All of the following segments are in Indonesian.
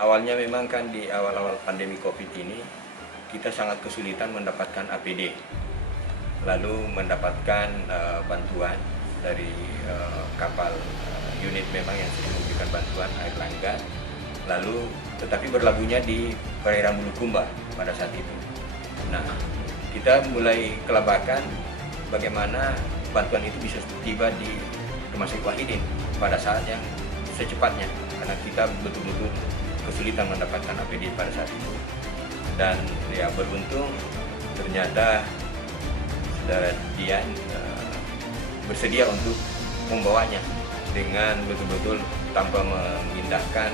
Awalnya memang kan di awal-awal pandemi COVID ini kita sangat kesulitan mendapatkan APD, lalu mendapatkan bantuan dari kapal unit memang yang sudah memberikan bantuan air langga, lalu tetapi berlabuhnya di perairan Bulukumba pada saat itu. Nah, kita mulai kelabakan bagaimana bantuan itu bisa tiba di Rumah Sakit Wahidin pada saat yang secepatnya, karena kita betul-betul kesulitan mendapatkan APD pada saat itu. Dan ya beruntung ternyata saudara Dian bersedia untuk membawanya dengan betul-betul tanpa memindahkan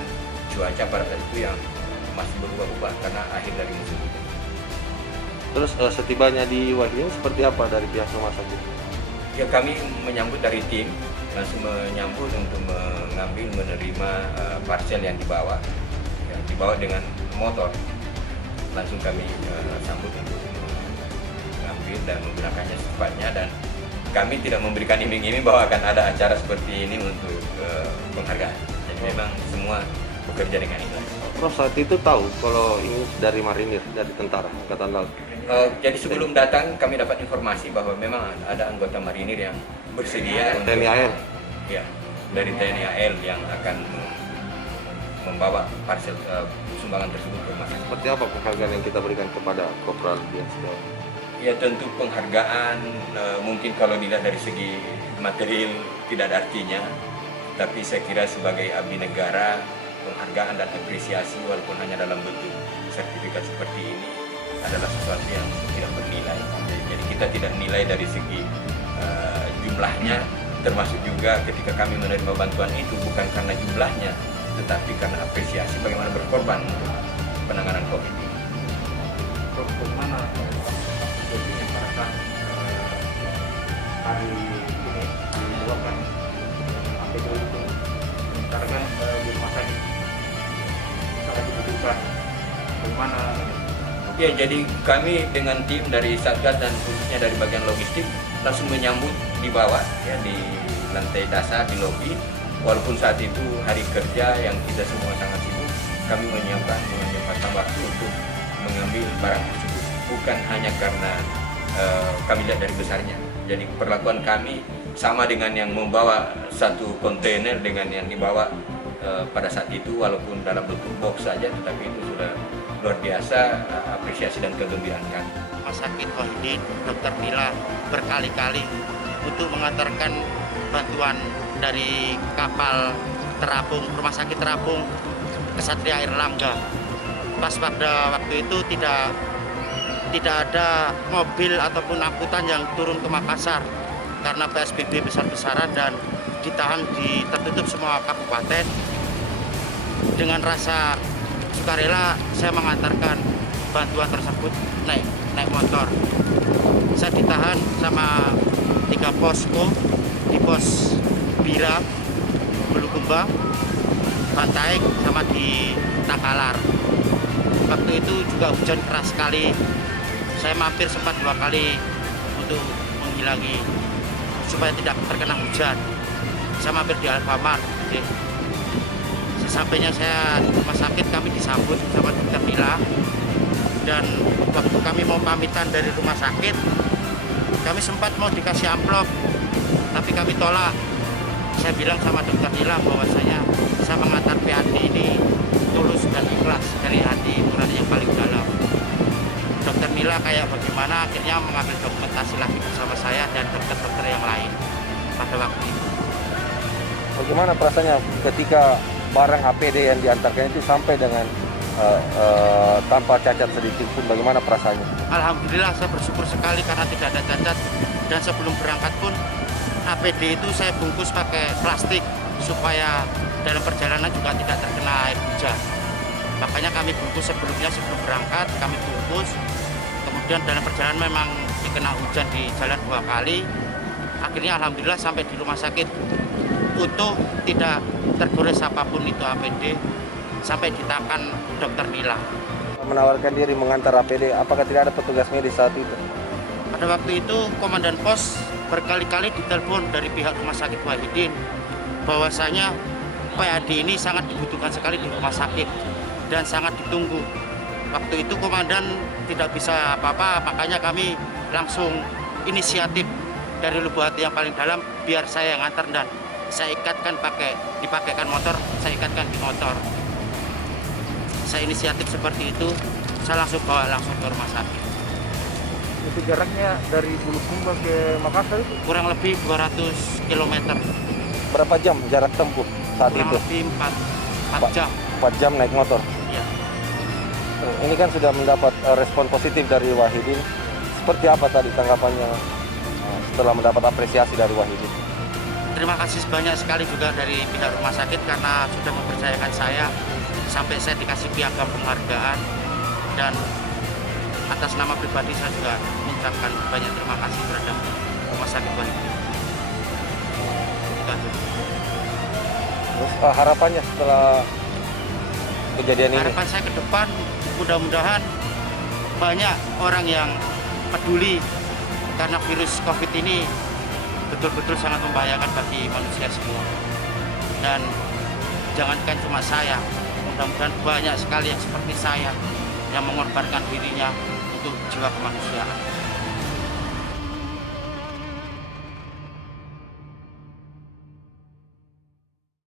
cuaca pada saat itu yang masih berubah-ubah karena akhir dari musim itu. Terus setibanya di Wahidin seperti apa dari pihak rumah sakit? Ya, kami menyambut dari tim, langsung menyambut untuk menerima parcel yang dibawa dengan motor. Langsung kami sambut untuk mengambil dan menggunakannya secepatnya, dan kami tidak memberikan iming-iming bahwa akan ada acara seperti ini untuk penghargaan. Jadi memang semua bekerja dengan ikhlas. Prof saat itu tahu kalau ini dari marinir, dari tentara angkatan laut? Jadi sebelum datang kami dapat informasi bahwa memang ada anggota marinir yang bersedia TNI AL? Ya, dari TNI AL yang akan membawa parcel sumbangan tersebut ke rumah sakit. Seperti apa penghargaan yang kita berikan kepada Kopral Dian Setiawan? Ya tentu penghargaan mungkin kalau dilihat dari segi material tidak ada artinya, tapi saya kira sebagai abdi negara penghargaan dan apresiasi walaupun hanya dalam bentuk sertifikat seperti ini adalah sesuatu yang tidak bernilai. Jadi kita tidak nilai dari segi jumlahnya, termasuk juga ketika kami menerima bantuan itu bukan karena jumlahnya, tetapi karena apresiasi bagaimana berkorban untuk penanganan COVID ini. Bagaimana jadinya pada hari ini dibuatkan APD itu diantarkan di rumah sakit sangat dibutuhkan. Bagaimana? Ya, jadi kami dengan tim dari Satgas dan khususnya dari bagian logistik langsung menyambut di bawah ya, di lantai dasar di lobi. Walaupun saat itu hari kerja yang kita semua sangat sibuk, kami menyempatkan waktu untuk mengambil barang tersebut. Bukan hanya karena kami lihat dari besarnya. Jadi perlakuan kami sama dengan yang membawa satu kontainer dengan yang dibawa pada saat itu, walaupun dalam bentuk box saja, tetapi itu sudah luar biasa apresiasi dan kegembiraan kami. Rumah Sakit Wahidin, Dr. Mila berkali-kali untuk mengantarkan bantuan dari kapal terapung, Rumah Sakit Terapung Kesatria Air Langga. Pas pada waktu itu tidak ada mobil ataupun angkutan yang turun ke Makassar karena PSBB besar-besaran dan ditahan tertutup semua kabupaten. Dengan rasa sukarela saya mengantarkan bantuan tersebut naik motor. Saya ditahan sama 3 posko di pos Bira, Bulukumba, Bantaeng, sama di Takalar. Waktu itu juga hujan keras sekali. Saya mampir sempat 2 kali untuk menghilangi supaya tidak terkena hujan. Saya mampir di Alfamart. Sesampainya saya di rumah sakit, kami disambut sama Dr. Mila. Dan waktu kami mau pamitan dari rumah sakit, kami sempat mau dikasih amplop, tapi kami tolak. Saya bilang sama Dr. Mila bahwasanya saya mengantar PAD ini tulus dan ikhlas dari hati nurani yang paling dalam. Dr. Mila kayak bagaimana akhirnya mengambil dokumentasi lagi bersama saya dan dokter-dokter yang lain pada waktu itu. Bagaimana perasaannya ketika barang APD yang diantarkan itu sampai dengan tanpa cacat sedikit pun, bagaimana perasaannya? Alhamdulillah saya bersyukur sekali karena tidak ada cacat, dan sebelum berangkat pun APD itu saya bungkus pakai plastik supaya dalam perjalanan juga tidak terkena air hujan. Makanya kami bungkus sebelum berangkat, kami bungkus. Kemudian dalam perjalanan memang dikena hujan di jalan 2 kali. Akhirnya alhamdulillah sampai di rumah sakit utuh, tidak tergores apapun itu APD, sampai di tangan dokter Nila. Menawarkan diri mengantar APD, apakah tidak ada petugas medis saat itu? Pada waktu itu komandan pos berkali-kali ditelepon dari pihak rumah sakit Wahidin bahwasanya PAD ini sangat dibutuhkan sekali di rumah sakit dan sangat ditunggu. Waktu itu komandan tidak bisa apa-apa, makanya kami langsung inisiatif dari lubuk hati yang paling dalam, biar saya yang antar dan saya ikatkan dipakaikan motor, saya ikatkan di motor. Saya inisiatif seperti itu, saya langsung bawa langsung ke rumah sakit. Itu jaraknya dari Bulukumba ke Makassar itu? Kurang lebih 200 km, Berapa jam jarak tempuh saat kurang itu? lebih 4 jam. 4 jam naik motor. Ya. Ini kan sudah mendapat respon positif dari Wahidin. Seperti apa tadi tanggapannya setelah mendapat apresiasi dari Wahidin? Terima kasih banyak sekali juga dari pihak rumah sakit karena sudah mempercayakan saya sampai saya dikasih piagam penghargaan, dan atas nama pribadi saya juga mengucapkan banyak terima kasih terhadap rumah sakit Wahidin. Terus harapannya setelah kejadian ini? Harapan saya ke depan, mudah-mudahan banyak orang yang peduli karena virus COVID ini betul-betul sangat membahayakan bagi manusia semua. Dan jangankan cuma saya, mudah-mudahan banyak sekali yang seperti saya yang mengorbankan dirinya untuk jiwa kemanusiaan.